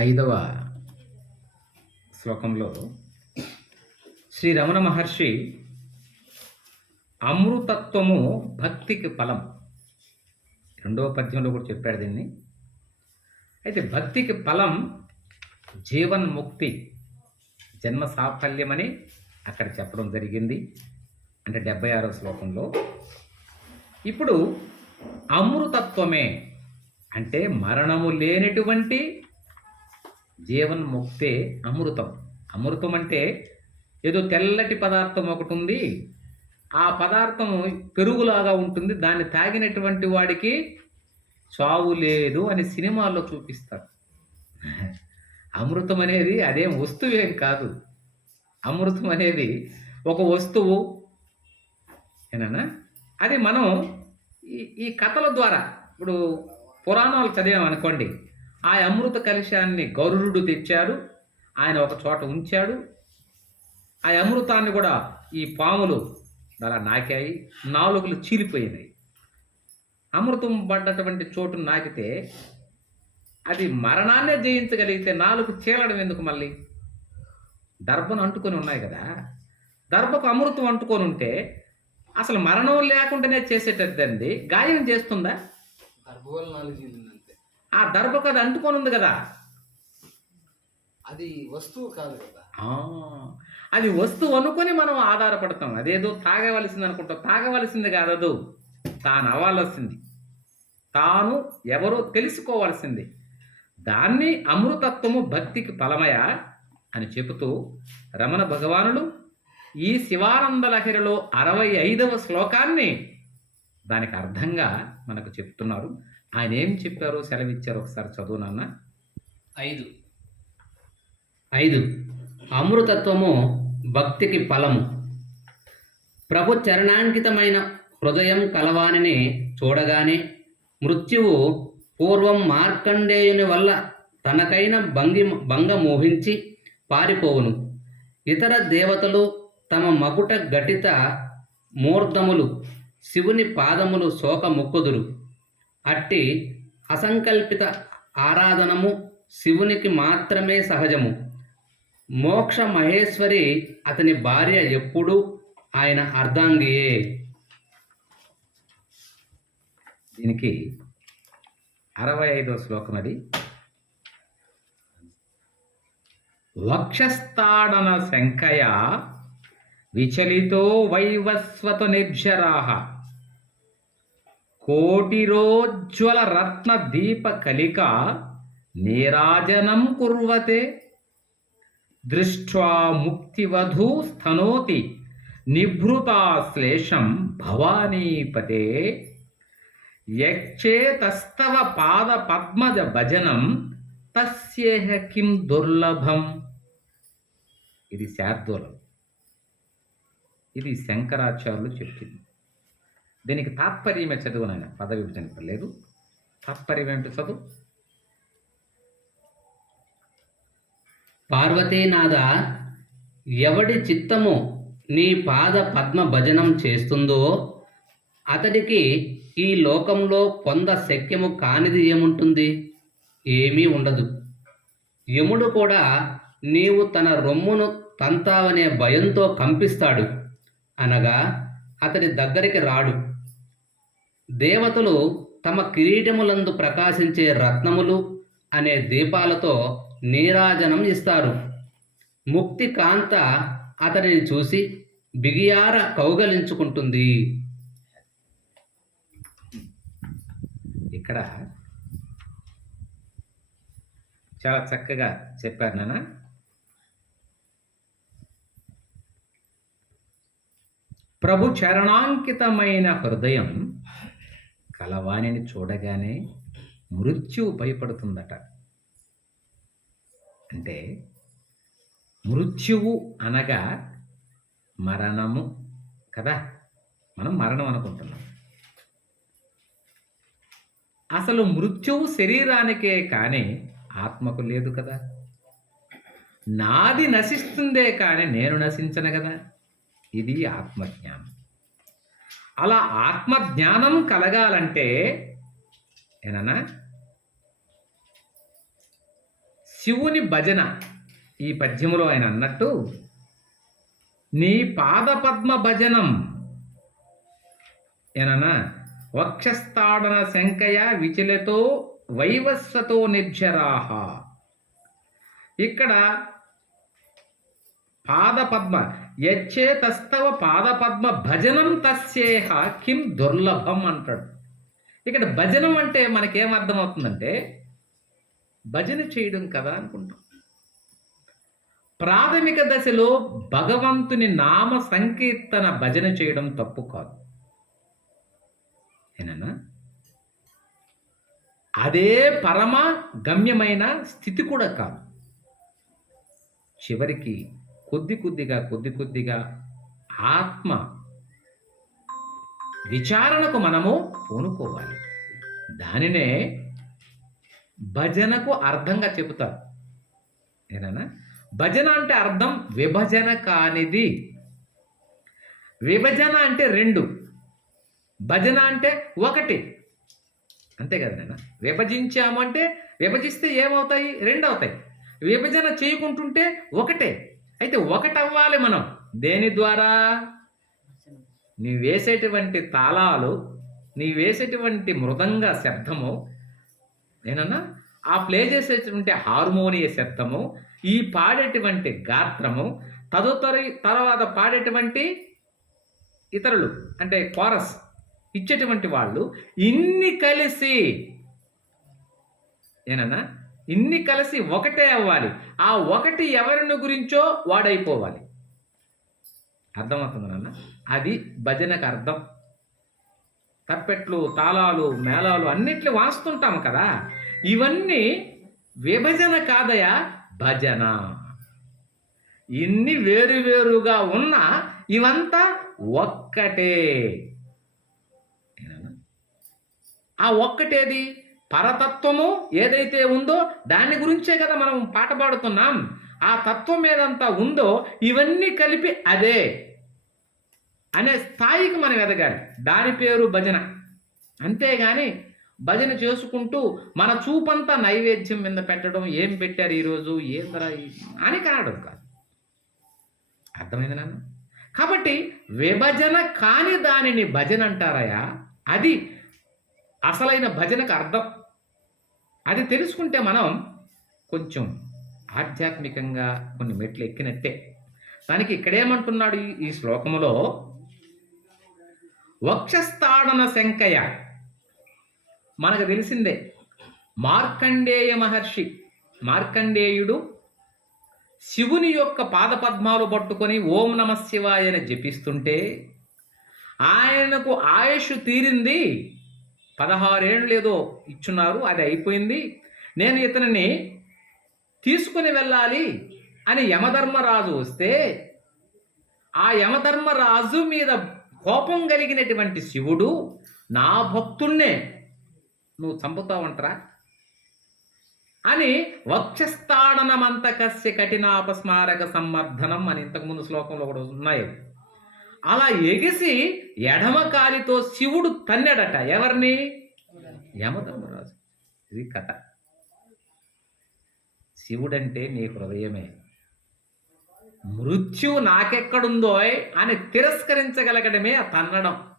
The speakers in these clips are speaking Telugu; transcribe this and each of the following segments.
ఐదవ శ్లోకంలో శ్రీ రమణ మహర్షి అమృతత్వము భక్తికి ఫలం. రెండవ పద్యంలో కూడా చెప్పాడు దీన్ని. అయితే భక్తికి ఫలం జీవన్ముక్తి జన్మ సాఫల్యమని అక్కడ చెప్పడం జరిగింది. అంటే డెబ్బై ఆరో శ్లోకంలో. ఇప్పుడు అమృతత్వమే అంటే మరణము లేనటువంటి జీవన్ముక్తే అమృతం. అమృతం అంటే ఏదో తెల్లటి పదార్థం ఒకటి ఉంది. ఆ పదార్థం పెరుగులాగా ఉంటుంది. దాన్ని తాగినటువంటి వాడికి చావు లేదు అని సినిమాల్లో చూపిస్తారు. అమృతం అనేది అదేం వస్తువేం కాదు. అమృతం అనేది ఒక వస్తువు. ఏనా అది మనం ఈ ఈ కథల ద్వారా ఇప్పుడు పురాణాలు చదివామనుకోండి. ఆ అమృత కలశాన్ని గరుడు తెచ్చాడు. ఆయన ఒక చోట ఉంచాడు. ఆ అమృతాన్ని కూడా ఈ పాములు అలా నాకాయి నాలుగులు చీలిపోయినాయి. అమృతం పడ్డటువంటి చోటు నాకితే అది మరణాన్నే జయించగలిగితే నాలుగు చీలడం ఎందుకు మళ్ళీ? దర్భను అంటుకొని ఉన్నాయి కదా. దర్భకు అమృతం అంటుకొని ఉంటే అసలు మరణం లేకుండానే చేసేటద్దండి గాయం చేస్తుందా? ఆ దర్భకు అది అంటుకొని ఉంది కదా. అది వస్తువు కాదు కదా. అది వస్తువు అనుకొని మనం ఆధారపడతాం. అదేదో తాగవలసింది అనుకుంటాం. తాగవలసింది కాదదు. తాను అవ్వాల్సింది. తాను ఎవరో తెలుసుకోవాల్సింది. దాన్ని అమృతత్వము భక్తికి ఫలమయ అని చెబుతూ రమణ భగవానుడు ఈ శివానంద లహరిలో అరవై ఐదవ శ్లోకాన్ని దానికి అర్థంగా మనకు చెప్తున్నారు. ఆయన ఏం చెప్పారో? సెలవిచ్చారు ఒకసారి చదువు నాన్న. ఐదు. ఐదు. అమృతత్వము భక్తికి ఫలము. ప్రభు చరణాంకితమైన హృదయం కలవానిని చూడగానే మృత్యువు పూర్వం మార్కండేయుని వల్ల తనకైన భంగి భంగ మోహించి పారిపోవును. ఇతర దేవతలు తమ మకుట ఘటిత మూర్ధములు శివుని పాదములు శోక మొక్కుదురు అట్టి అసంకల్పిత ఆరాధనము శివునికి మాత్రమే సహజము. మోక్ష మహేశ్వరి అతని భార్య ఎప్పుడూ ఆయన అర్ధాంగియే. దీనికి అరవై ఐదో శ్లోకం అది. వక్షస్థాడన శంకయ విచలితో వైవస్వత నిర్జరాహ కోటిరోజ్వల రత్న దీప కలిక నీరాజనం కుర్వతే. దృష్ట్వా ముక్తివధూ స్థనోతి నిభృతాశ్లేషం భవానీపతే. యక్షేతస్తవ పాద పద్మజ భజనం తస్యేహ కిం దుర్లభం. ఇది శార్దూలం. ఇది శంకరాచార్యులు చెప్పింది. దీనికి తాత్పర్యమే చదువు నాయన. పద విభజన లేదు. తాత్పర్యం ఏంటో చదువు. పార్వతీనాథ ఎవడి చిత్తము నీ పాద పద్మ భజనం చేస్తుందో అతడికి ఈ లోకంలో పొంద శక్యము కానిది ఏముంటుంది? ఏమీ ఉండదు. యముడు కూడా నీవు తన రొమ్మును తంతావనే భయంతో కంపిస్తాడు. అనగా అతడి దగ్గరికి రాడు. దేవతలు తమ కిరీటములందు ప్రకాశించే రత్నములు అనే దీపాలతో నీరాజనం ఇస్తారు. ముక్తి కాంత అతనిని చూసి బిగియార కౌగలించుకుంటుంది. ఇక్కడ చాలా చక్కగా చెప్పారు నాన్న. ప్రభు చరణాంకితమైన హృదయం కలవాణిని చూడగానే మృత్యువు భయపడుతుందట. అంటే మృత్యువు అనగా మరణము కదా? మనం మరణం అనుకుంటున్నాం. అసలు మృత్యువు శరీరానికే కానీ ఆత్మకు లేదు కదా. నాది నశిస్తుందే కానీ నేను నశించను కదా. ఇది ఆత్మజ్ఞానం. అలా ఆత్మజ్ఞానం కలగాలంటే ఏనన్నా? శివుని భజన ఈ పద్యములో ఆయన అన్నట్టు నీ పాదపద్మ భజనం ఏనన్నా? వక్షస్థాడన శంకయ విచలతో వైవస్వతో నిర్జరాహ. ఇక్కడ పాదపద్మ యచ్చేతస్తవ పాదపద్మ భజనం తస్యేహ కిం దుర్లభం అంటాడు. ఇక్కడ భజనం అంటే మనకేం అర్థమవుతుందంటే భజన చేయడం కదా అనుకుంటాం. ప్రాథమిక దశలో భగవంతుని నామ సంకీర్తన భజన చేయడం తప్పు కాదు. ఏనన్నా? అదే పరమ గమ్యమైన స్థితి కూడా కాదు. చివరికి కొద్ది కొద్దిగా కొద్ది కొద్దిగా ఆత్మ విచారణకు మనము పూనుకోవాలి. దానినే భజనకు అర్థంగా చెబుతారు. ఏనా భజన అంటే అర్థం విభజన కానిది. విభజన అంటే రెండు. భజన అంటే ఒకటి. అంతే కదా నాన్న? విభజించాము అంటే విభజిస్తే ఏమవుతాయి? రెండు అవుతాయి విభజన చేయకుంటుంటే ఒకటే. అయితే ఒకటవ్వాలి మనం. దేని ద్వారా? నీ వేసేటువంటి తాళాలు నీ వేసేటువంటి మృదంగ శబ్దము నేనన్నా ఆ ప్లే చేసేటువంటి హార్మోనియ శబ్దము ఈ పాడేటువంటి గాత్రము తదుపరి తర్వాత పాడేటువంటి ఇతరులు అంటే కోరస్ ఇచ్చేటువంటి వాళ్ళు ఇన్ని కలిసి ఏనన్నా ఇన్ని కలిసి ఒకటే అవ్వాలి. ఆ ఒకటి ఎవరిని గురించో వాడైపోవాలి. అర్థమవుతుంది నాన్న? అది భజనకు అర్థం. తప్పెట్లు తాళాలు మేళాలు అన్నిట్లు వాస్తుంటాం కదా. ఇవన్నీ విభజన కాదయా? భజన. ఇన్ని వేరువేరుగా ఉన్నా ఇవంతా ఒక్కటే. ఆ ఒక్కటేది? పరతత్వము ఏదైతే ఉందో దాని గురించే కదా మనం పాట పాడుతున్నాం. ఆ తత్వం ఏదంతా ఉందో ఇవన్నీ కలిపి అదే అనే స్థాయికి మనం ఎదగాలి. దాని పేరు భజన. అంతేగాని భజన చేసుకుంటూ మన చూపంతా నైవేద్యం మీద పెట్టడం ఏం పెట్టారు ఈరోజు ఏం ధర అని కనడం కాదు. అర్థమైంది నాన్న? కాబట్టి విభజన కాని దానిని భజన అంటారయా? అది అసలైన భజనకు అర్థం. అది తెలుసుకుంటే మనం కొంచెం ఆధ్యాత్మికంగా కొన్ని మెట్లు ఎక్కినట్టే. దానికి ఇక్కడేమంటున్నాడు ఈ- శ్లోకములో? వక్షస్థాడన శంకయ. మనకు తెలిసిందే మార్కండేయ మహర్షి మార్కండేయుడు శివుని యొక్క పాదపద్మాలు పట్టుకొని ఓం నమ జపిస్తుంటే ఆయనకు ఆయుష్ తీరింది పదహారేళ్ళు ఏదో ఇచ్చున్నారు అది అయిపోయింది. నేను ఇతనిని తీసుకుని వెళ్ళాలి అని యమధర్మరాజు వస్తే ఆ యమధర్మరాజు మీద కోపం కలిగినటువంటి శివుడు నా భక్తుణ్ణే నువ్వు చంపుతావంటరా? అని వక్షస్థాడనమంతకస్య కఠినాపస్మారక సంవర్ధనం అని ఇంతకుముందు శ్లోకంలో కూడా ఉన్నాయి. అలా ఎగిసి ఎడమ కాలితో శివుడు తన్నాడట. ఎవరిని? యమధర్మరాజు. ఇది కథ. శివుడంటే నీ హృదయమే. మృత్యువు నాకెక్కడుందో అని తిరస్కరించగలగడమే ఆ తన్నడం.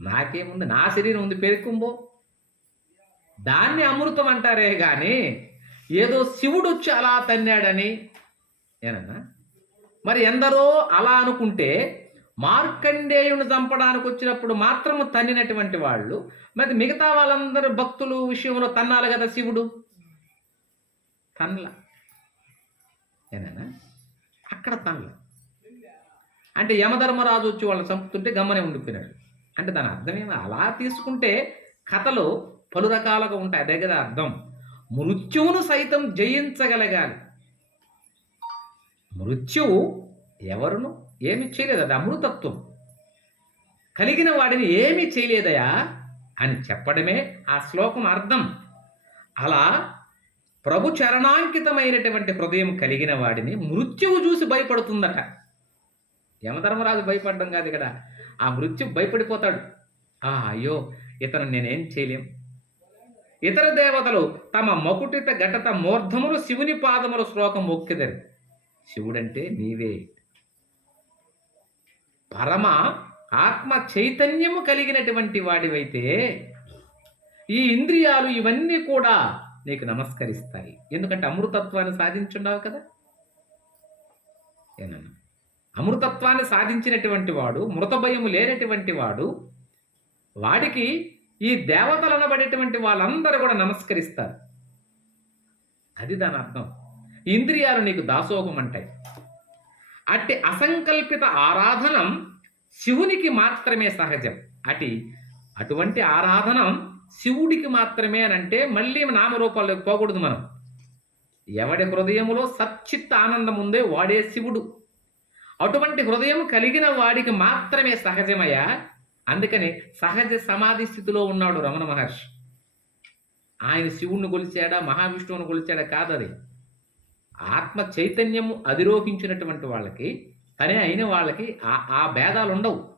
నాకేముంది? నా శరీరం ఉంది పెరుకుంబో దాన్ని అమృతం అంటారే కానీ ఏదో శివుడు వచ్చి అలా తన్నాడని. ఏనన్నా? మరి ఎందరో అలా అనుకుంటే మార్కండేయుని చంపడానికి వచ్చినప్పుడు మాత్రము తన్నినటువంటి వాళ్ళు మరి మిగతా వాళ్ళందరూ భక్తులు విషయంలో తన్నాలి కదా శివుడు? తన్ల. ఏనా అక్కడ తన్ల. అంటే యమధర్మరాజు వచ్చి వాళ్ళని చంపుతుంటే గమ్మనే ఉండిపోయినాడు. అంటే దాని అర్థం ఏమో అలా తీసుకుంటే కథలు పలు రకాలుగా ఉంటాయి. అదే కదా అర్థం. మృత్యువును సైతం జయించగలగాలి. మృత్యువు ఎవరును? ఏమి చేయలేదు. అది అమృతత్వం. కలిగిన వాడిని ఏమీ చేయలేదయా అని చెప్పడమే ఆ శ్లోకం అర్థం. అలా ప్రభు చరణాంకితమైనటువంటి హృదయం కలిగిన వాడిని మృత్యువు చూసి భయపడుతుందట. యమధర్మరాజు భయపడడం కాదు ఇక్కడ. ఆ మృత్యు భయపడిపోతాడు. ఆ అయ్యో ఇతను నేనేం చేయలేం. ఇతర దేవతలు తమ మకుటిత ఘటత మూర్ధములు శివుని పాదములు శ్లోకం మొక్కిదరు. శివుడంటే నీవే. పరమ ఆత్మ చైతన్యము కలిగినటువంటి వాడివైతే ఈ ఇంద్రియాలు ఇవన్నీ కూడా నీకు నమస్కరిస్తాయి. ఎందుకంటే అమృతత్వాన్ని సాధించున్నావు కదా? ఏనన్నా అమృతత్వాన్ని సాధించినటువంటి వాడు మృత భయము లేనటువంటి వాడు వాడికి ఈ దేవతలు అనబడేటువంటి వాళ్ళందరూ కూడా నమస్కరిస్తారు. అది దాని అర్థం. ఇంద్రియాలు నీకు దాసోహం అంటాయి. అట్టి అసంకల్పిత ఆరాధనం శివునికి మాత్రమే సహజం. అటి అటువంటి ఆరాధనం శివుడికి మాత్రమే అని అంటే మళ్ళీ నామరూపాల్లోకి పోకూడదు మనం. ఎవడి హృదయములో సచ్చిత్ ఆనందం ఉందే వాడే శివుడు. అటువంటి హృదయం కలిగిన వాడికి మాత్రమే సహజమయ్యా. అందుకని సహజ సమాధి స్థితిలో ఉన్నాడు రమణ మహర్షి. ఆయన శివుణ్ణి కొలిచాడా మహావిష్ణువుని కొలిచాడా కాదది. ఆత్మ చైతన్యము అధిరోహించినటువంటి వాళ్ళకి తనే అయిన వాళ్ళకి ఆ ఆ భేదాలు ఉండవు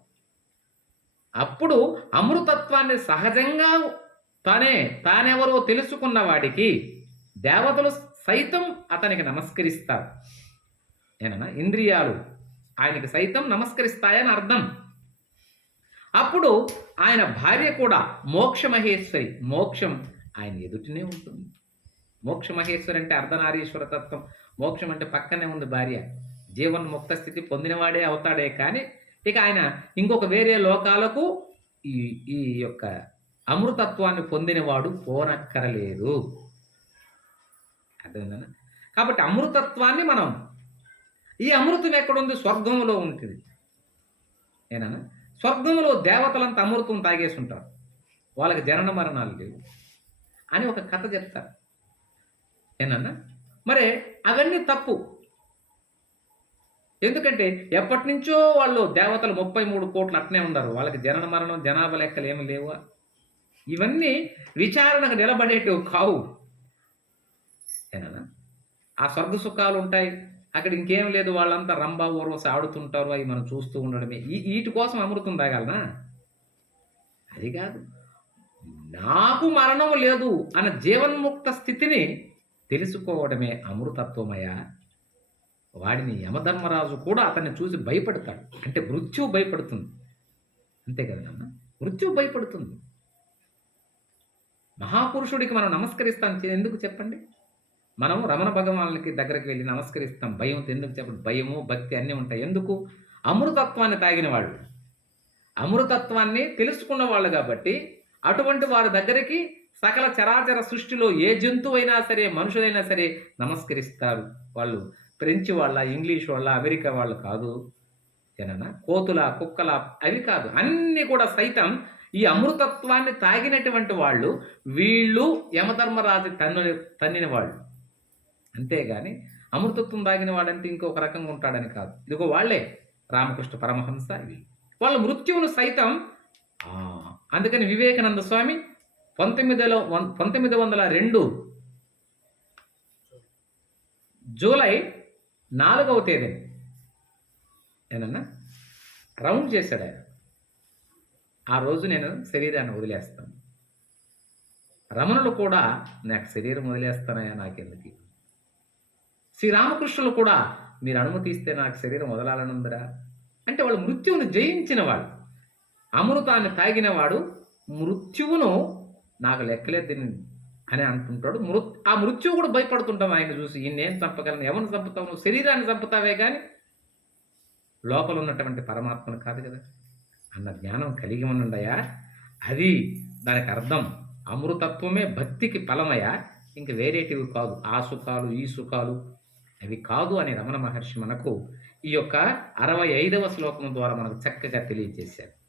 అప్పుడు అమృతత్వాన్ని సహజంగా తనే తానెవరో తెలుసుకున్న వాడికి దేవతలు సైతం అతనికి నమస్కరిస్తారు. ఏనన్నా ఇంద్రియాలు ఆయనకి సైతం నమస్కరిస్తాయని అర్థం. అప్పుడు ఆయన భార్య కూడా మోక్ష మహేశ్వరి మోక్షం ఆయన ఎదుటినే ఉంటుంది. మోక్ష మహేశ్వరి అంటే అర్ధనారీశ్వర తత్వం. మోక్షం అంటే పక్కనే ఉంది భార్య. జీవన్ ముక్త స్థితి పొందినవాడే అవుతాడే కానీ ఇక ఆయన ఇంకొక వేరే లోకాలకు ఈ ఈ యొక్క అమృతత్వాన్ని పొందినవాడు పోనక్కరలేదు. అర్థమైందనా కాబట్టి అమృతత్వాన్ని మనం ఈ అమృతం ఎక్కడుంది? స్వర్గంలో ఉంటుంది. ఏనా స్వర్గంలో దేవతలంతా అమృతం తాగేసి ఉంటారు. వాళ్ళకి జనన మరణాలు లేవు. అని ఒక కథ చెప్తారు. ఏనన్నా? మరి అవన్నీ తప్పు. ఎందుకంటే ఎప్పటి నుంచో వాళ్ళు దేవతలు ముప్పై మూడు కోట్లు అట్నే ఉన్నారు వాళ్ళకి జనన మరణం జనాభా లెక్కలు ఏమి లేవా? ఇవన్నీ విచారణకు నిలబడేటివి కావు. ఏనా ఆ స్వర్గ సుఖాలు ఉంటాయి. అక్కడ ఇంకేం లేదు. వాళ్ళంతా రంభా ఊర్వశ ఆడుతుంటారు. అవి మనం చూస్తూ ఉండడమే. ఈ వీటి కోసం అమృతం తాగలనా? అది కాదు. నాకు మరణం లేదు అన్న జీవన్ముక్త స్థితిని తెలుసుకోవడమే అమృతత్వమయ? వాడిని యమధర్మరాజు కూడా అతన్ని చూసి భయపడతాడు. అంటే మృత్యువు భయపడుతుంది. అంతే కదా నాన్న? మృత్యువు భయపడుతుంది. మహాపురుషుడికి మనం నమస్కరిస్తాం. ఎందుకు చెప్పండి? మనం రమణ భగవానులకి దగ్గరికి వెళ్ళి నమస్కరిస్తాం. భయం ఎందుకు చెప్పండి? భయము భక్తి అన్నీ ఉంటాయి. ఎందుకు? అమృతత్వాన్ని తాగిన వాళ్ళు. అమృతత్వాన్ని తెలుసుకున్న వాళ్ళు కాబట్టి అటువంటి వారి దగ్గరికి సకల చరాచర సృష్టిలో ఏ జంతువైనా సరే మనుషులైనా సరే నమస్కరిస్తారు. వాళ్ళు ఫ్రెంచ్ వాళ్ళ ఇంగ్లీష్ వాళ్ళ అమెరికా వాళ్ళు కాదు. ఏనన్నా కోతుల కుక్కల అవి కాదు. అన్నీ కూడా సైతం ఈ అమృతత్వాన్ని తాగినటువంటి వాళ్ళు వీళ్ళు యమధర్మరాజు తన్ను తన్నిన వాళ్ళు. అంతేగాని అమృతత్వం తాగిన వాడంటే ఇంకొక రకంగా ఉంటాడని కాదు. ఇదిగో వాళ్ళే. రామకృష్ణ పరమహంస ఇవి. వాళ్ళ మృత్యువును సైతం అందుకని వివేకానంద స్వామి పంతొమ్మిదిలో పంతొమ్మిది వందల రెండు జూలై నాలుగవ తేదీ. ఏనన్నా? రౌండ్ చేశాడు ఆయన. ఆ రోజు నేను శరీరాన్ని వదిలేస్తాను. రమణులు కూడా నాకు శరీరం వదిలేస్తానయా నాకెందుకు? శ్రీరామకృష్ణులు కూడా మీరు అనుమతి ఇస్తే నాకు శరీరం వదలాలనుందిరా? అంటే వాళ్ళు మృత్యువును జయించిన వాడు అమృతాన్ని తాగినవాడు మృత్యువును నాకు లెక్కలేదు దీన్ని అని అంటుంటాడు. మృ ఆ మృత్యువు కూడా భయపడుతుంటాం ఆయన చూసి. ఈయనేం చంపగలను? ఎవరిని చంపుతావు నువ్వు? శరీరాన్ని చంపుతావే కానీ లోపల ఉన్నటువంటి పరమాత్మను కాదు కదా. అన్న జ్ఞానం కలిగి ఉండండియా అది దానికి అర్థం. అమృతత్వమే భక్తికి ఫలమయ్యా. ఇంక వేరేటివి కాదు. ఆ సుఖాలు ఈ సుఖాలు అవి కాదు అని రమణ మహర్షి మనకు ఈ యొక్క అరవై ఐదవ శ్లోకం ద్వారా మనకు చక్కగా తెలియజేశారు.